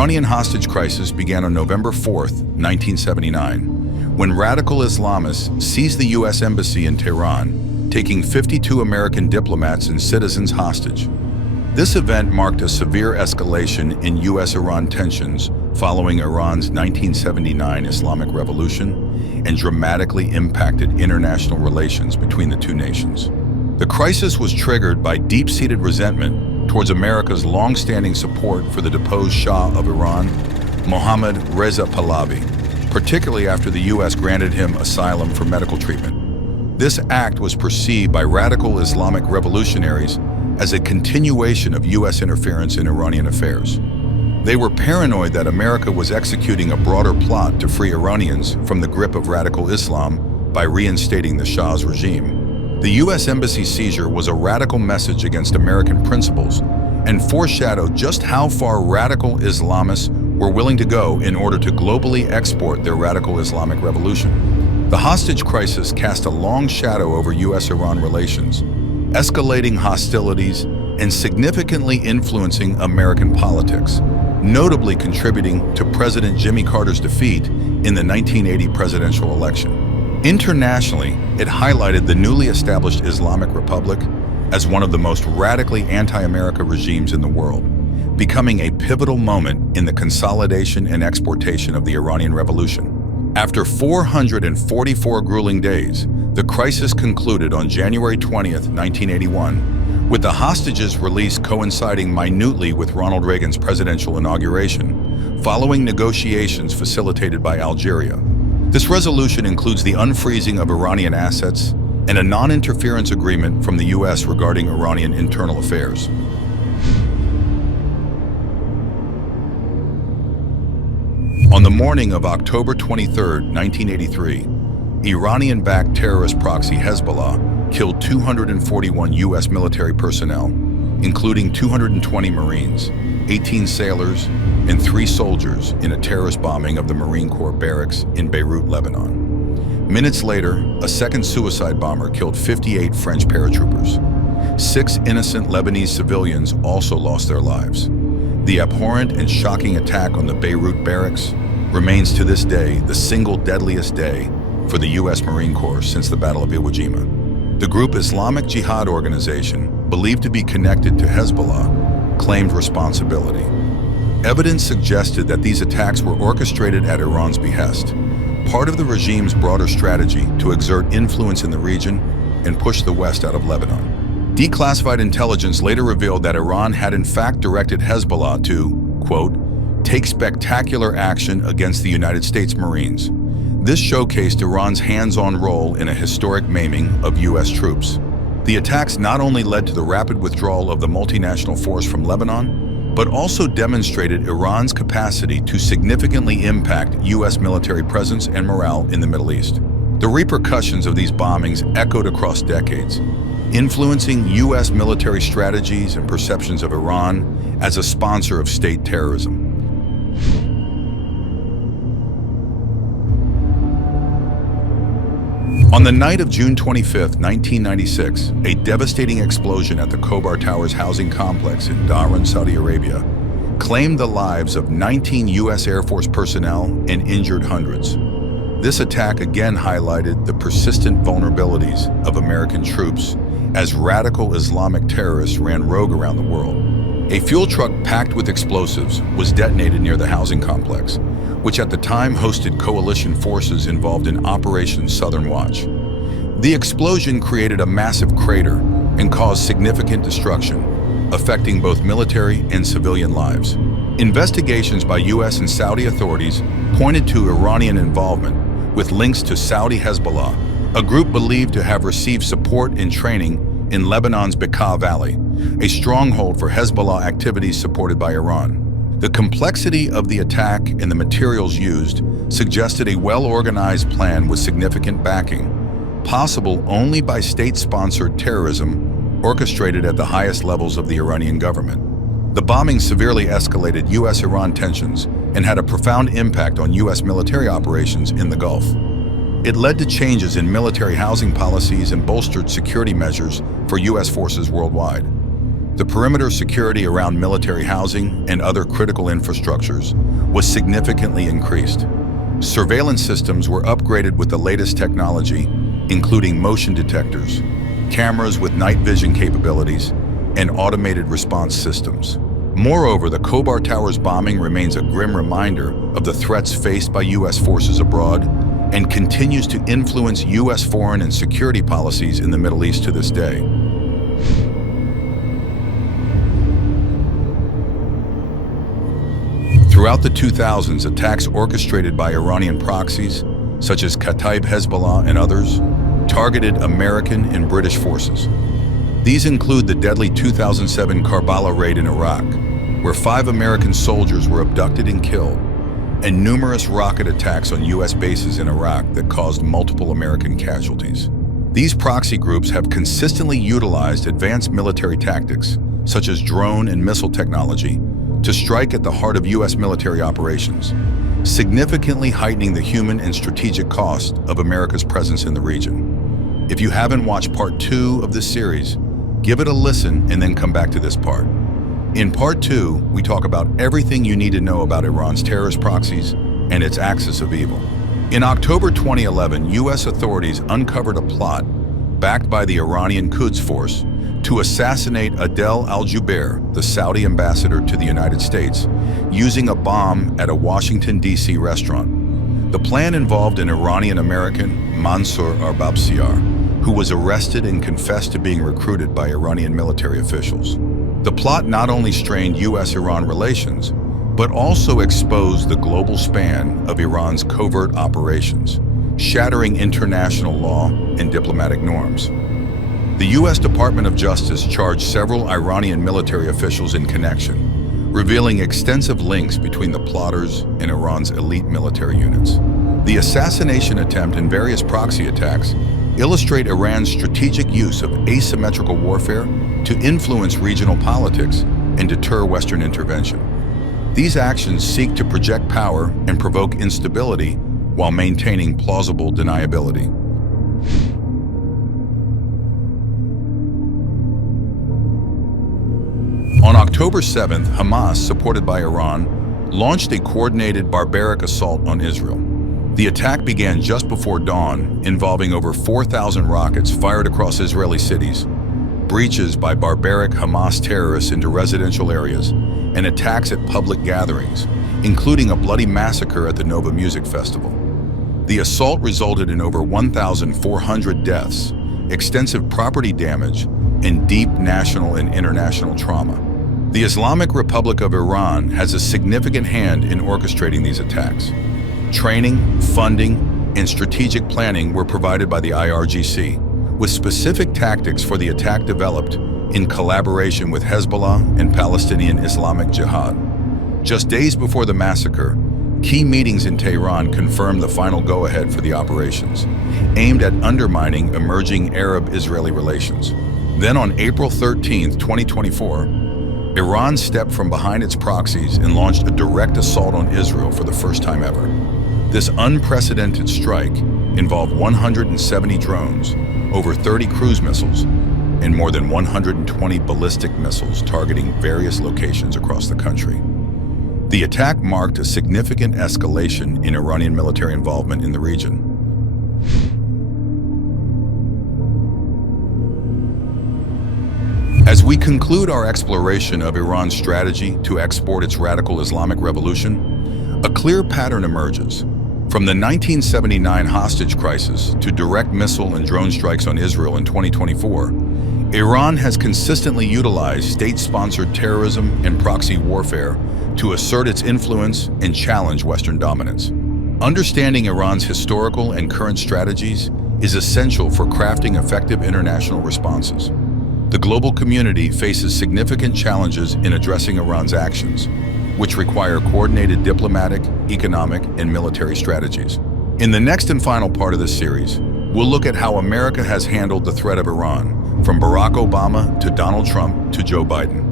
Iranian hostage crisis began on November 4, 1979, when radical Islamists seized the U.S. Embassy in Tehran, taking 52 American diplomats and citizens hostage. This event marked a severe escalation in U.S.-Iran tensions following Iran's 1979 Islamic Revolution and dramatically impacted international relations between the two nations. The crisis was triggered by deep-seated resentment towards America's long-standing support for the deposed Shah of Iran, Mohammad Reza Pahlavi, particularly after the U.S. granted him asylum for medical treatment. This act was perceived by radical Islamic revolutionaries as a continuation of U.S. interference in Iranian affairs. They were paranoid that America was executing a broader plot to free Iranians from the grip of radical Islam by reinstating the Shah's regime. The U.S. Embassy seizure was a radical message against American principles and foreshadowed just how far radical Islamists were willing to go in order to globally export their radical Islamic revolution. The hostage crisis cast a long shadow over U.S.-Iran relations, escalating hostilities and significantly influencing American politics, notably contributing to President Jimmy Carter's defeat in the 1980 presidential election. Internationally, it highlighted the newly established Islamic Republic as one of the most radically anti-America regimes in the world, becoming a pivotal moment in the consolidation and exportation of the Iranian Revolution. After 444 grueling days, the crisis concluded on January 20, 1981, with the hostages' release coinciding minutely with Ronald Reagan's presidential inauguration, following negotiations facilitated by Algeria. This resolution includes the unfreezing of Iranian assets and a non-interference agreement from the U.S. regarding Iranian internal affairs. On the morning of October 23, 1983, Iranian-backed terrorist proxy Hezbollah killed 241 U.S. military personnel, including 220 Marines, 18 sailors, and 3 soldiers in a terrorist bombing of the Marine Corps barracks in Beirut, Lebanon. Minutes later, a second suicide bomber killed 58 French paratroopers. 6 innocent Lebanese civilians also lost their lives. The abhorrent and shocking attack on the Beirut barracks remains to this day the single deadliest day for the U.S. Marine Corps since the Battle of Iwo Jima. The group Islamic Jihad organization, believed to be connected to Hezbollah, claimed responsibility. Evidence suggested that these attacks were orchestrated at Iran's behest, part of the regime's broader strategy to exert influence in the region and push the West out of Lebanon. Declassified intelligence later revealed that Iran had in fact directed Hezbollah to, quote, take spectacular action against the United States Marines. This showcased Iran's hands-on role in a historic maiming of U.S. troops. The attacks not only led to the rapid withdrawal of the multinational force from Lebanon, but also demonstrated Iran's capacity to significantly impact U.S. military presence and morale in the Middle East. The repercussions of these bombings echoed across decades, influencing U.S. military strategies and perceptions of Iran as a sponsor of state terrorism. On the night of June 25, 1996, a devastating explosion at the Khobar Towers housing complex in Dhahran, Saudi Arabia, claimed the lives of 19 U.S. Air Force personnel and injured hundreds. This attack again highlighted the persistent vulnerabilities of American troops as radical Islamic terrorists ran rogue around the world. A fuel truck packed with explosives was detonated near the housing complex, which at the time hosted coalition forces involved in Operation Southern Watch. The explosion created a massive crater and caused significant destruction, affecting both military and civilian lives. Investigations by U.S. and Saudi authorities pointed to Iranian involvement with links to Saudi Hezbollah, a group believed to have received support and training in Lebanon's Bekaa Valley, a stronghold for Hezbollah activities supported by Iran. The complexity of the attack and the materials used suggested a well-organized plan with significant backing, possible only by state-sponsored terrorism orchestrated at the highest levels of the Iranian government. The bombing severely escalated U.S.-Iran tensions and had a profound impact on U.S. military operations in the Gulf. It led to changes in military housing policies and bolstered security measures for U.S. forces worldwide. The perimeter security around military housing and other critical infrastructures was significantly increased. Surveillance systems were upgraded with the latest technology, including motion detectors, cameras with night vision capabilities, and automated response systems. Moreover, the Khobar Towers bombing remains a grim reminder of the threats faced by U.S. forces abroad and continues to influence U.S. foreign and security policies in the Middle East to this day. Throughout the 2000s, attacks orchestrated by Iranian proxies, such as Kataib Hezbollah and others, targeted American and British forces. These include the deadly 2007 Karbala raid in Iraq, where 5 American soldiers were abducted and killed, and numerous rocket attacks on U.S. bases in Iraq that caused multiple American casualties. These proxy groups have consistently utilized advanced military tactics, such as drone and missile technology, to strike at the heart of U.S. military operations, significantly heightening the human and strategic cost of America's presence in the region. If you haven't watched part 2 of this series, give it a listen and then come back to this part. In part 2, we talk about everything you need to know about Iran's terrorist proxies and its axis of evil. In October 2011, U.S. authorities uncovered a plot backed by the Iranian Quds Force to assassinate Adel al-Jubeir, the Saudi ambassador to the United States, using a bomb at a Washington, D.C. restaurant. The plan involved an Iranian-American, Mansour Arbabsiar, who was arrested and confessed to being recruited by Iranian military officials. The plot not only strained U.S.-Iran relations, but also exposed the global span of Iran's covert operations, shattering international law and diplomatic norms. The U.S. Department of Justice charged several Iranian military officials in connection, revealing extensive links between the plotters and Iran's elite military units. The assassination attempt and various proxy attacks illustrate Iran's strategic use of asymmetrical warfare to influence regional politics and deter Western intervention. These actions seek to project power and provoke instability while maintaining plausible deniability. On October 7th, Hamas, supported by Iran, launched a coordinated barbaric assault on Israel. The attack began just before dawn, involving over 4,000 rockets fired across Israeli cities, breaches by barbaric Hamas terrorists into residential areas, and attacks at public gatherings, including a bloody massacre at the Nova Music Festival. The assault resulted in over 1,400 deaths, extensive property damage, and deep national and international trauma. The Islamic Republic of Iran has a significant hand in orchestrating these attacks. Training, funding, and strategic planning were provided by the IRGC, with specific tactics for the attack developed in collaboration with Hezbollah and Palestinian Islamic Jihad. Just days before the massacre, key meetings in Tehran confirmed the final go-ahead for the operations, aimed at undermining emerging Arab-Israeli relations. Then on April 13, 2024, Iran stepped from behind its proxies and launched a direct assault on Israel for the first time ever. This unprecedented strike involved 170 drones, over 30 cruise missiles, and more than 120 ballistic missiles targeting various locations across the country. The attack marked a significant escalation in Iranian military involvement in the region. As we conclude our exploration of Iran's strategy to export its radical Islamic revolution, a clear pattern emerges. From the 1979 hostage crisis to direct missile and drone strikes on Israel in 2024, Iran has consistently utilized state-sponsored terrorism and proxy warfare to assert its influence and challenge Western dominance. Understanding Iran's historical and current strategies is essential for crafting effective international responses. The global community faces significant challenges in addressing Iran's actions, which require coordinated diplomatic, economic, and military strategies. In the next and final part of this series, we'll look at how America has handled the threat of Iran, from Barack Obama to Donald Trump to Joe Biden.